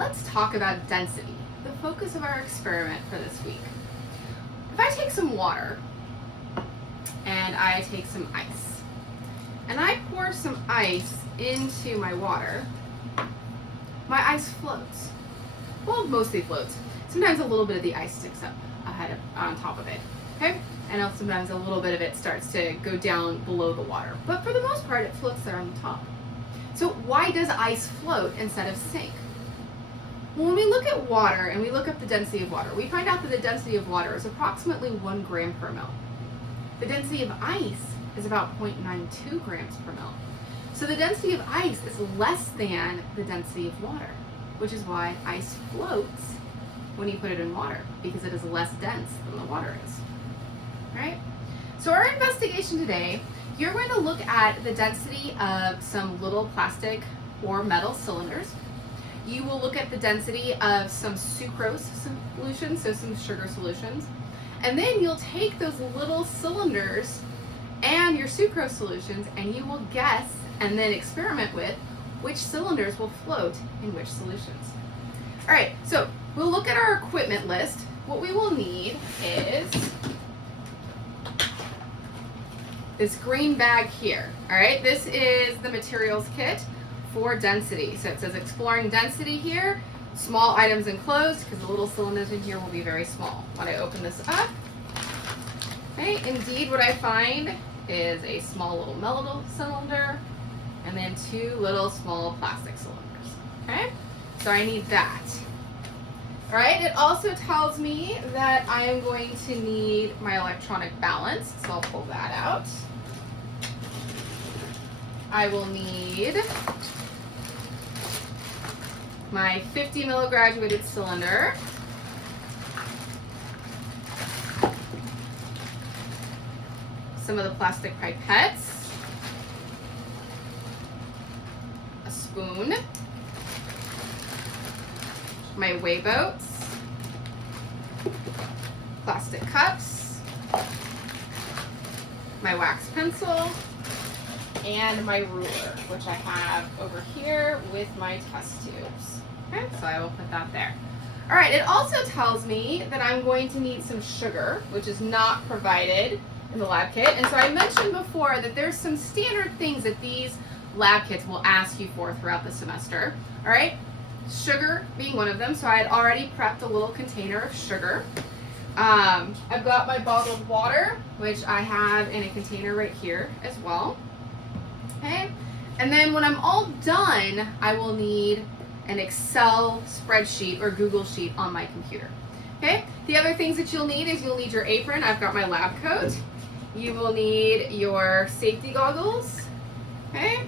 let's talk about density, the focus of our experiment for this week. If I take some water and I take some ice and I pour some ice into my water, my ice floats. Well, mostly floats. Sometimes a little bit of the ice sticks up on top of it, okay? And sometimes a little bit of it starts to go down below the water. But for the most part, it floats there on the top. So why does ice float instead of sink? Well, when we look at water and we look up the density of water, we find out that the density of water is approximately 1 gram per mil. The density of ice is about 0.92 grams per mil. So the density of ice is less than the density of water, which is why ice floats when you put it in water, because it is less dense than the water is, right? So our investigation today, you're going to look at the density of some little plastic or metal cylinders. You will look at the density of some sucrose solutions, so some sugar solutions, and then you'll take those little cylinders and your sucrose solutions and you will guess and then experiment with which cylinders will float in which solutions. All right, so we'll look at our equipment list. What we will need is this green bag here. All right, this is the materials kit for density. So it says exploring density here, small items enclosed, because the little cylinders in here will be very small. When I open this up, okay, indeed what I find is a small little metal cylinder and then 2 little small plastic cylinders, okay? So I need that. All right, it also tells me that I am going to need my electronic balance, so I'll pull that out. I will need my 50 ml graduated cylinder, some of the plastic pipettes, a spoon, my weigh boats, plastic cups, my wax pencil, and my ruler, which I have over here with my test tubes. Okay, so I will put that there. All right, it also tells me that I'm going to need some sugar, which is not provided in the lab kit. And so I mentioned before that there's some standard things that these lab kits will ask you for throughout the semester. All right, sugar being one of them. So I had already prepped a little container of sugar. I've got my bottled water, which I have in a container right here as well. Okay, and then when I'm all done, I will need an Excel spreadsheet or Google Sheet on my computer. Okay, the other things that you'll need is you'll need your apron. I've got my lab coat. You will need your safety goggles, okay,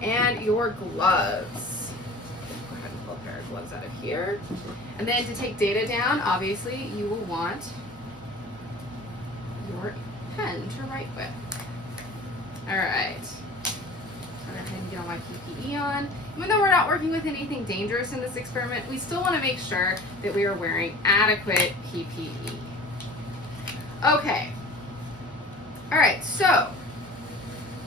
and your gloves. Go ahead and pull a pair of gloves out of here. And then to take data down, obviously, you will want your pen to write with. All right. Go ahead and get all my PPE on. Even though we're not working with anything dangerous in this experiment, we still want to make sure that we are wearing adequate PPE. Okay. All right, so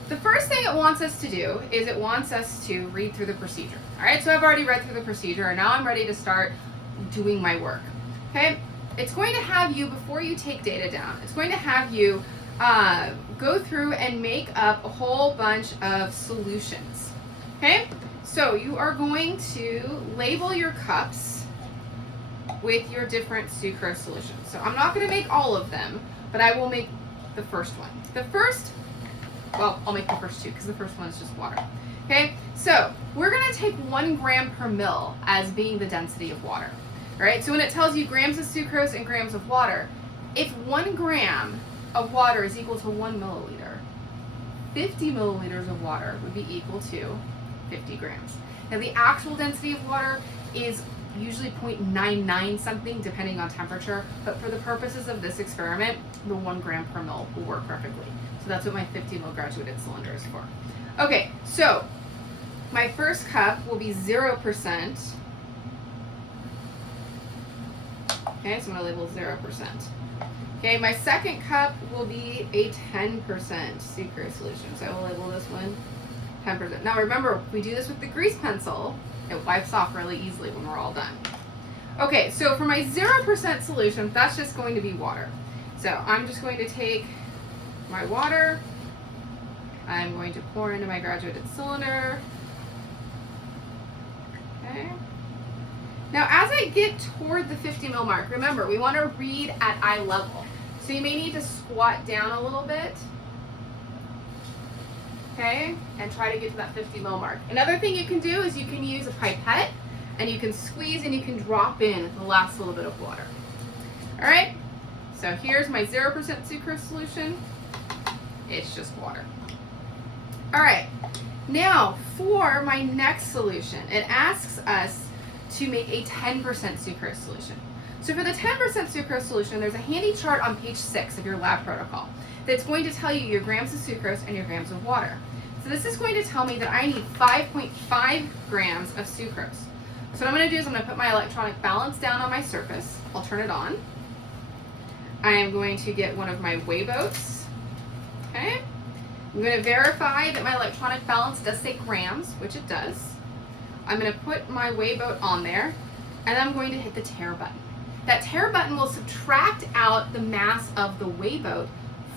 the first thing it wants us to do is it wants us to read through the procedure. All right, so I've already read through the procedure and now I'm ready to start doing my work. Okay, it's going to have you, before you take data down, it's going to have you go through and make up a whole bunch of solutions. Okay, so you are going to label your cups with your different sucrose solutions. So I'm not going to make all of them, but I will make the first one. I'll make the first 2 because the first one is just water. Okay, so we're going to take 1 gram per mil as being the density of water. All right, so when it tells you grams of sucrose and grams of water, if 1 gram of water is equal to 1 milliliter, 50 milliliters of water would be equal to 50 grams. Now the actual density of water is usually 0.99 something depending on temperature, but for the purposes of this experiment, the 1 gram per mil will work perfectly. So that's what my 50 ml graduated cylinder is for. Okay, so my first cup will be 0%. Okay, so I'm gonna label 0%. Okay, my second cup will be a 10% sucrose solution. So I will label this one 10%. Now remember, we do this with the grease pencil. It wipes off really easily when we're all done. Okay, so for my 0% solution, that's just going to be water. So I'm just going to take my water. I'm going to pour into my graduated cylinder. Okay. Now as I get toward the 50 ml mark, remember we want to read at eye level. So you may need to squat down a little bit. Okay, and try to get to that 50 ml mark. Another thing you can do is you can use a pipette and you can squeeze and you can drop in the last little bit of water. All right, so here's my 0% sucrose solution. It's just water. All right, now for my next solution, it asks us to make a 10% sucrose solution. So for the 10% sucrose solution, there's a handy chart on page 6 of your lab protocol that's going to tell you your grams of sucrose and your grams of water. So this is going to tell me that I need 5.5 grams of sucrose. So what I'm going to do is I'm going to put my electronic balance down on my surface. I'll turn it on. I am going to get one of my weigh boats. Okay. I'm going to verify that my electronic balance does say grams, which it does. I'm going to put my weigh boat on there, and I'm going to hit the tare button. That tare button will subtract out the mass of the weigh boat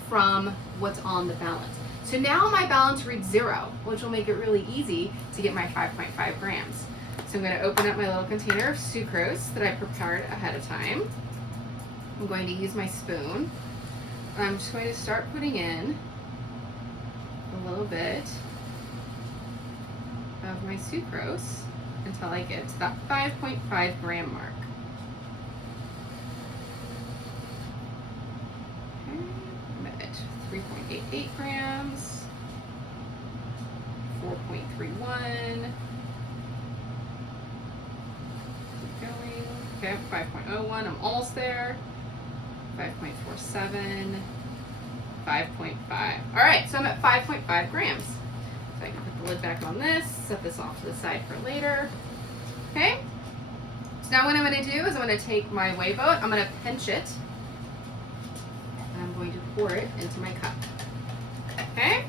from what's on the balance. So now my balance reads 0, which will make it really easy to get my 5.5 grams. So I'm going to open up my little container of sucrose that I prepared ahead of time. I'm going to use my spoon. I'm just going to start putting in a little bit of my sucrose until I get to that 5.5 gram mark. Okay, I'm at 3.88 grams, 4.31. Going. Okay, 5.01, I'm almost there. 5.47, 5.5. All right, so I'm at 5.5 grams. So I can put the lid back on this, set this off to the side for later. Okay, so now what I'm going to do is I'm going to take my weigh boat, I'm going to pinch it, and I'm going to pour it into my cup. Okay,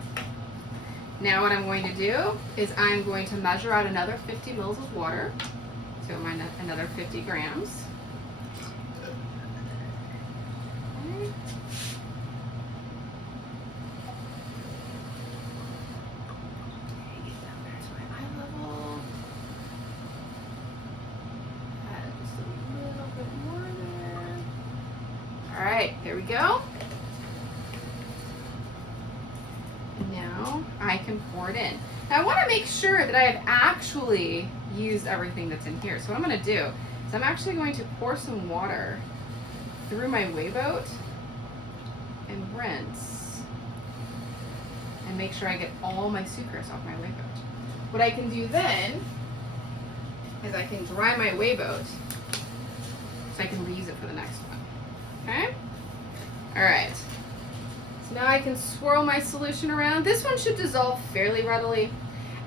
now what I'm going to do is I'm going to measure out another 50 mils of water. So another 50 grams. Okay. Get down there to my eye level. Add just a little bit more there. All right, here we go. And now I can pour it in. Now I want to make sure that I have actually used everything that's in here. So what I'm going to do is I'm actually going to pour some water through my weigh boat and rinse and make sure I get all my sucrose off my weigh boat. What I can do then is I can dry my weigh boat so I can reuse it for the next one. Okay? All right. So now I can swirl my solution around. This one should dissolve fairly readily.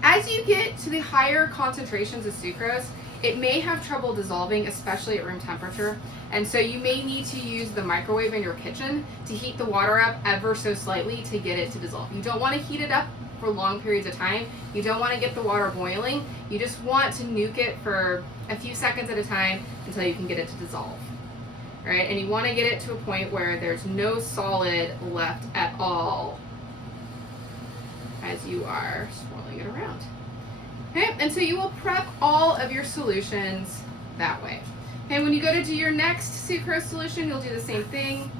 As you get to the higher concentrations of sucrose, it may have trouble dissolving, especially at room temperature. And so you may need to use the microwave in your kitchen to heat the water up ever so slightly to get it to dissolve. You don't want to heat it up for long periods of time. You don't want to get the water boiling. You just want to nuke it for a few seconds at a time until you can get it to dissolve. All right, and you want to get it to a point where there's no solid left at all as you are swirling it around. Okay, and so you will prep all of your solutions that way. And when you go to do your next sucrose solution, you'll do the same thing.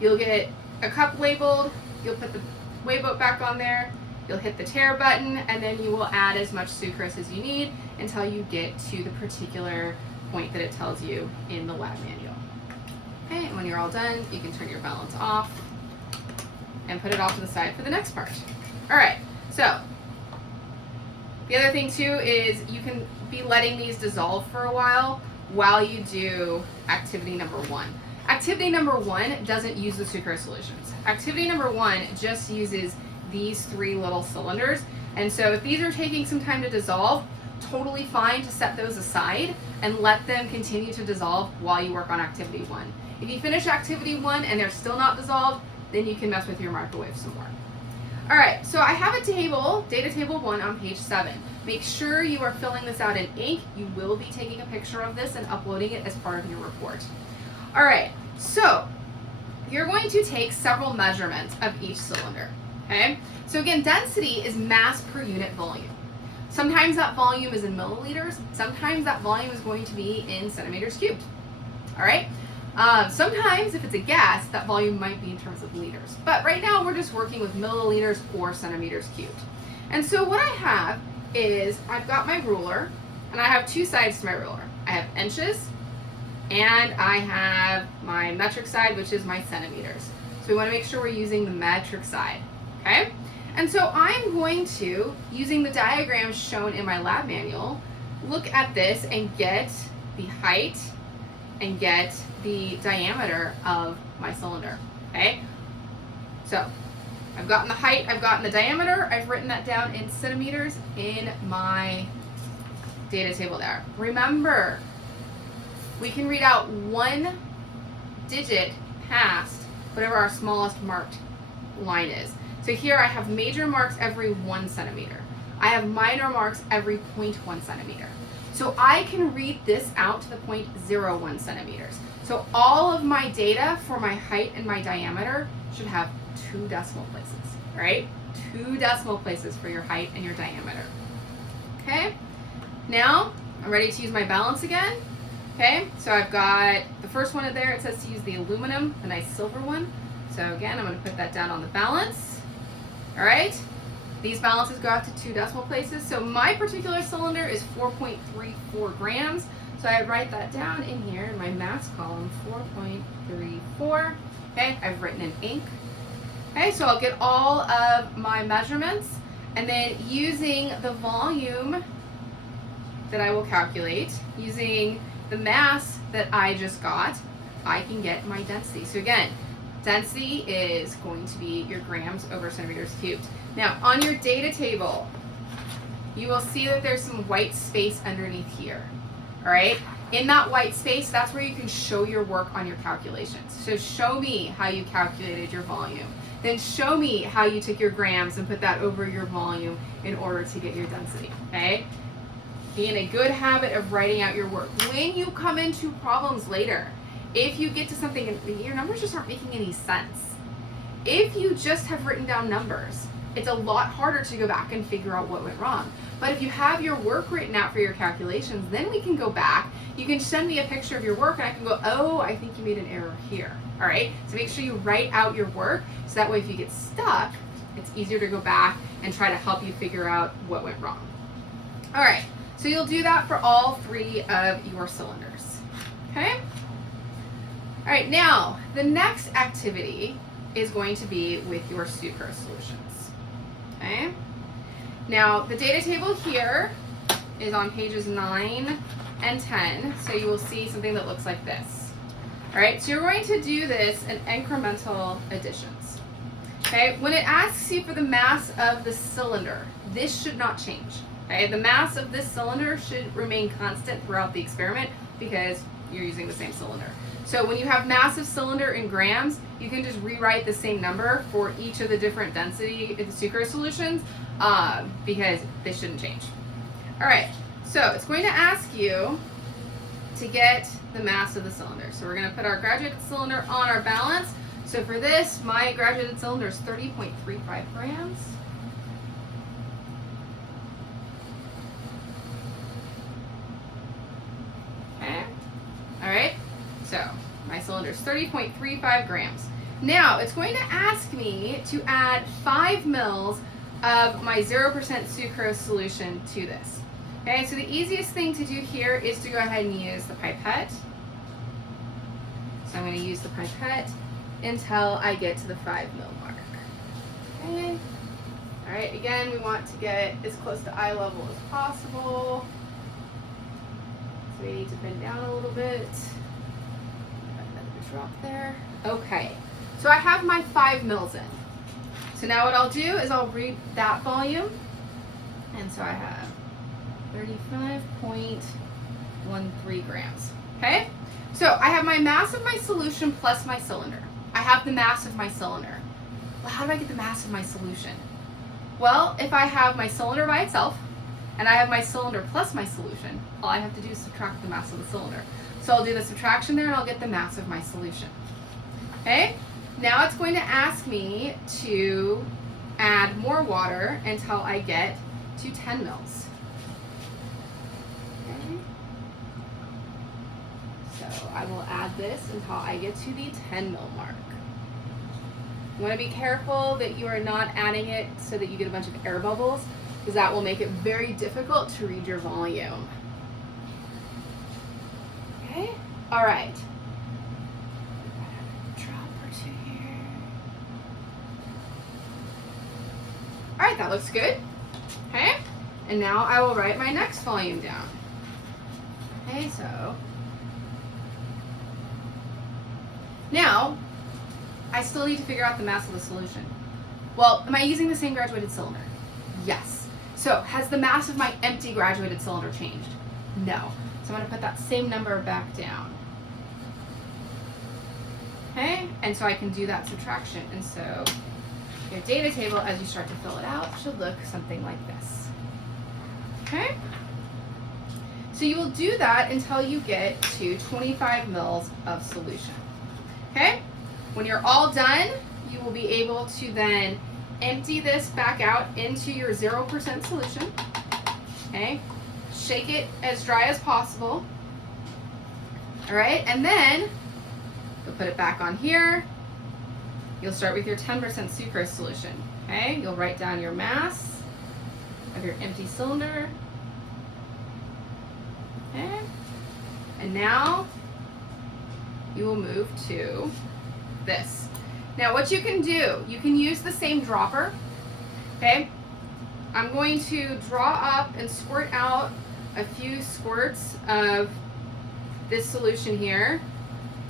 You'll get a cup labeled, you'll put the weigh boat back on there, you'll hit the tare button, and then you will add as much sucrose as you need until you get to the particular point that it tells you in the lab manual. Okay, and when you're all done, you can turn your balance off and put it off to the side for the next part. All right, so the other thing too is you can be letting these dissolve for a while you do activity number 1. Activity number 1 doesn't use the sucrose solutions. Activity number 1 just uses these 3 little cylinders. And so if these are taking some time to dissolve, totally fine to set those aside and let them continue to dissolve while you work on activity 1. If you finish activity 1 and they're still not dissolved, then you can mess with your microwave some more. All right, so I have a table, data table 1 on page 7. Make sure you are filling this out in ink. You will be taking a picture of this and uploading it as part of your report. All right, so you're going to take several measurements of each cylinder, okay? So again, density is mass per unit volume. Sometimes that volume is in milliliters. Sometimes that volume is going to be in centimeters cubed, all right? Sometimes if it's a gas, that volume might be in terms of liters. But right now we're just working with milliliters or centimeters cubed. And so what I have is I've got my ruler, and I have two sides to my ruler. I have inches, and I have my metric side, which is my centimeters. So we want to make sure we're using the metric side, okay? And so I'm going to, using the diagrams shown in my lab manual, look at this and get the height and get the diameter of my cylinder, okay? So I've gotten the height, I've gotten the diameter, I've written that down in centimeters in my data table there. Remember, we can read out one digit past whatever our smallest marked line is. So here I have major marks every 1 centimeter. I have minor marks every 0.1 centimeter. So I can read this out to the 0.01 centimeters. So all of my data for my height and my diameter should have 2 decimal places, right? 2 decimal places for your height and your diameter. Okay, now I'm ready to use my balance again. Okay, so I've got the first one there, it says to use the aluminum, the nice silver one. So again, I'm going to put that down on the balance. All right, these balances go out to 2 decimal places. So my particular cylinder is 4.34 grams. So I write that down in here in my mass column, 4.34. Okay, I've written in ink. Okay, so I'll get all of my measurements, and then using the volume that I will calculate, using the mass that I just got, I can get my density. So again, density is going to be your grams over centimeters cubed. Now, on your data table, you will see that there's some white space underneath here, all right? In that white space, that's where you can show your work on your calculations. So show me how you calculated your volume. Then show me how you took your grams and put that over your volume in order to get your density, okay? Be in a good habit of writing out your work. When you come into problems later, if you get to something and your numbers just aren't making any sense, if you just have written down numbers, it's a lot harder to go back and figure out what went wrong. But if you have your work written out for your calculations, then we can go back. You can send me a picture of your work and I can go, oh, I think you made an error here. All right, so make sure you write out your work so that way if you get stuck, it's easier to go back and try to help you figure out what went wrong. All right, so you'll do that for all 3 of your cylinders, okay? All right, now the next activity is going to be with your sucrose solutions, okay? Now the data table here is on pages 9 and 10, so you will see something that looks like this. All right, so you're going to do this in incremental additions, okay? When it asks you for the mass of the cylinder, this should not change, okay? The mass of this cylinder should remain constant throughout the experiment because you're using the same cylinder. So when you have mass of cylinder in grams, you can just rewrite the same number for each of the different density of the sucrose solutions because they shouldn't change. All right, so it's going to ask you to get the mass of the cylinder. So we're going to put our graduated cylinder on our balance. So for this, my graduated cylinder is 30.35 grams. Okay, all right. So my cylinder is 30.35 grams. Now it's going to ask me to add 5 mils of my 0% sucrose solution to this. Okay, so the easiest thing to do here is to go ahead and use the pipette. So I'm going to use the pipette until I get to the 5 mil mark. Okay. All right, again, we want to get as close to eye level as possible. So we need to bend down a little bit. Drop there. Okay, so I have my 5 mils in. So now what I'll do is I'll read that volume. And so I have 35.13 grams. Okay, so I have my mass of my solution plus my cylinder. I have the mass of my cylinder. Well, how do I get the mass of my solution? Well, if I have my cylinder by itself and I have my cylinder plus my solution, all I have to do is subtract the mass of the cylinder. So I'll do the subtraction there and I'll get the mass of my solution. Okay? Now it's going to ask me to add more water until I get to 10 mils. Okay? So I will add this until I get to the 10 mil mark. You want to be careful that you are not adding it so that you get a bunch of air bubbles, because that will make it very difficult to read your volume. Okay? All right. Drop or two here. All right, that looks good. Okay? And now I will write my next volume down. Okay, so now I still need to figure out the mass of the solution. Well, am I using the same graduated cylinder? Yes. So has the mass of my empty graduated cylinder changed? No. So I'm going to put that same number back down. Okay, and so I can do that subtraction. And so your data table, as you start to fill it out, should look something like this. Okay? So you will do that until you get to 25 mils of solution. Okay? When you're all done, you will be able to then empty this back out into your 0% solution. Okay? Shake it as dry as possible. All right, and then you'll put it back on here. You'll start with your 10% sucrose solution. Okay? You'll write down your mass of your empty cylinder. Okay? And now you will move to this. Now what you can do, you can use the same dropper. Okay? I'm going to draw up and squirt out a few squirts of this solution here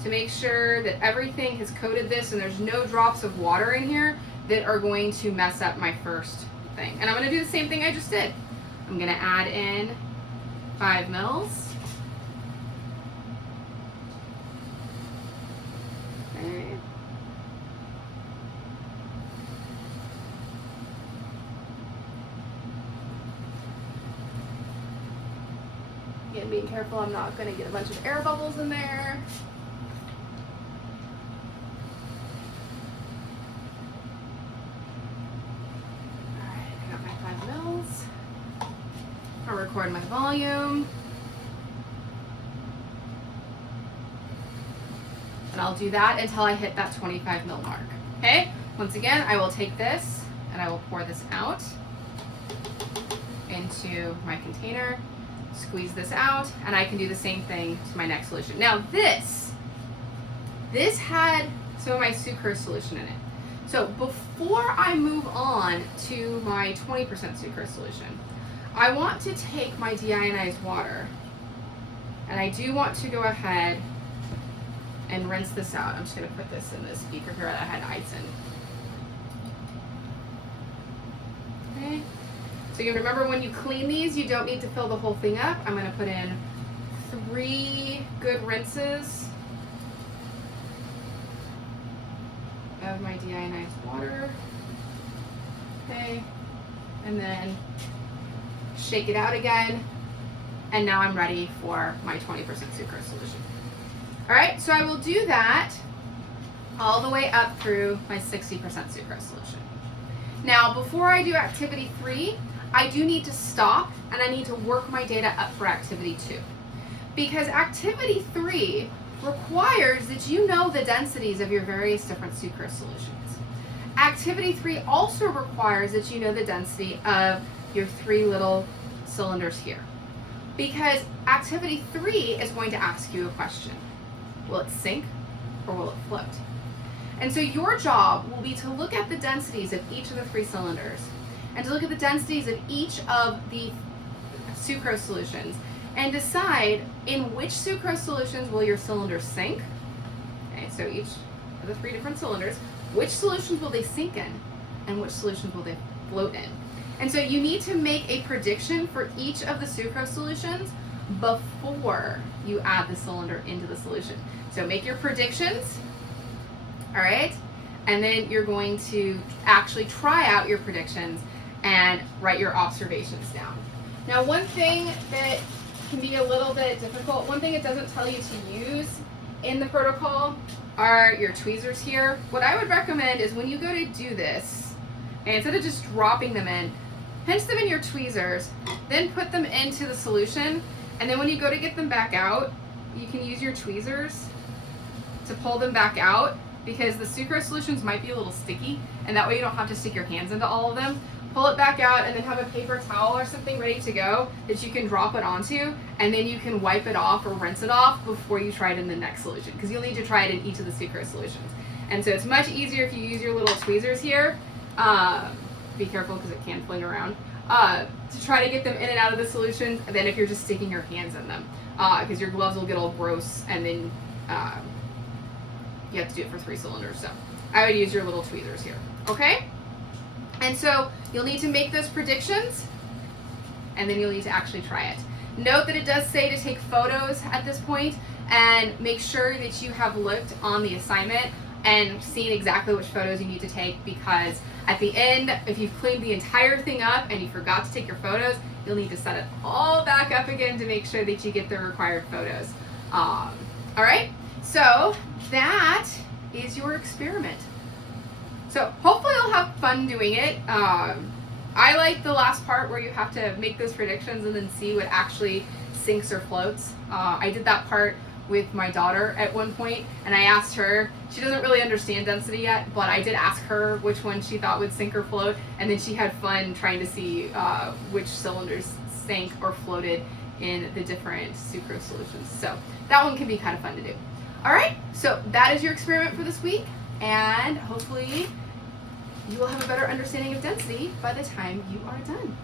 to make sure that everything has coated this and there's no drops of water in here that are going to mess up my first thing. And I'm going to do the same thing I just did. I'm going to add in 5 mils. Okay. Again, being careful I'm not going to get a bunch of air bubbles in there. Alright, I got my 5 mils. I'll record my volume. And I'll do that until I hit that 25 mil mark. Okay? Once again, I will take this and I will pour this out into my container. Squeeze this out, and I can do the same thing to my next solution. Now this had some of my sucrose solution in it. So before I move on to my 20% sucrose solution, I want to take my deionized water, and I do want to go ahead and rinse this out. I'm just going to put this in this beaker here that I had ice in. Okay. So you remember when you clean these, you don't need to fill the whole thing up. I'm going to put in 3 good rinses of my deionized water. Okay, and then shake it out again. And now I'm ready for my 20% sucrose solution. All right, so I will do that all the way up through my 60% sucrose solution. Now, before I do activity 3, I do need to stop and I need to work my data up for activity 2. Because activity 3 requires that you know the densities of your various different sucrose solutions. Activity 3 also requires that you know the density of your 3 little cylinders here. Because activity 3 is going to ask you a question. Will it sink or will it float? And so your job will be to look at the densities of each of the 3 cylinders and to look at the densities of each of the sucrose solutions and decide in which sucrose solutions will your cylinders sink. Okay, so each of the 3 different cylinders, which solutions will they sink in and which solutions will they float in. And so you need to make a prediction for each of the sucrose solutions before you add the cylinder into the solution. So make your predictions, all right? And then you're going to actually try out your predictions and write your observations down. Now, one thing that can be a little bit difficult, one thing it doesn't tell you to use in the protocol are your tweezers here. What I would recommend is when you go to do this, and instead of just dropping them in, pinch them in your tweezers, then put them into the solution, and then when you go to get them back out, you can use your tweezers to pull them back out, because the sucrose solutions might be a little sticky, and that way you don't have to stick your hands into all of them. Pull it back out and then have a paper towel or something ready to go that you can drop it onto, and then you can wipe it off or rinse it off before you try it in the next solution, because you'll need to try it in each of the sucrose solutions. And so it's much easier if you use your little tweezers here. Be careful because it can fling around. To try to get them in and out of the solutions than if you're just sticking your hands in them, because your gloves will get all gross, and then you have to do it for 3 cylinders. So I would use your little tweezers here, okay? And so you'll need to make those predictions, and then you'll need to actually try it. Note that it does say to take photos at this point, and make sure that you have looked on the assignment and seen exactly which photos you need to take, because at the end, if you've cleaned the entire thing up and you forgot to take your photos, you'll need to set it all back up again to make sure that you get the required photos. All right, so that is your experiment. So hopefully you'll have fun doing it. I like the last part where you have to make those predictions and then see what actually sinks or floats. I did that part with my daughter at one point, and I asked her, she doesn't really understand density yet, but I did ask her which one she thought would sink or float, and then she had fun trying to see which cylinders sank or floated in the different sucrose solutions. So that one can be kind of fun to do. All right, so that is your experiment for this week, and hopefully you will have a better understanding of density by the time you are done.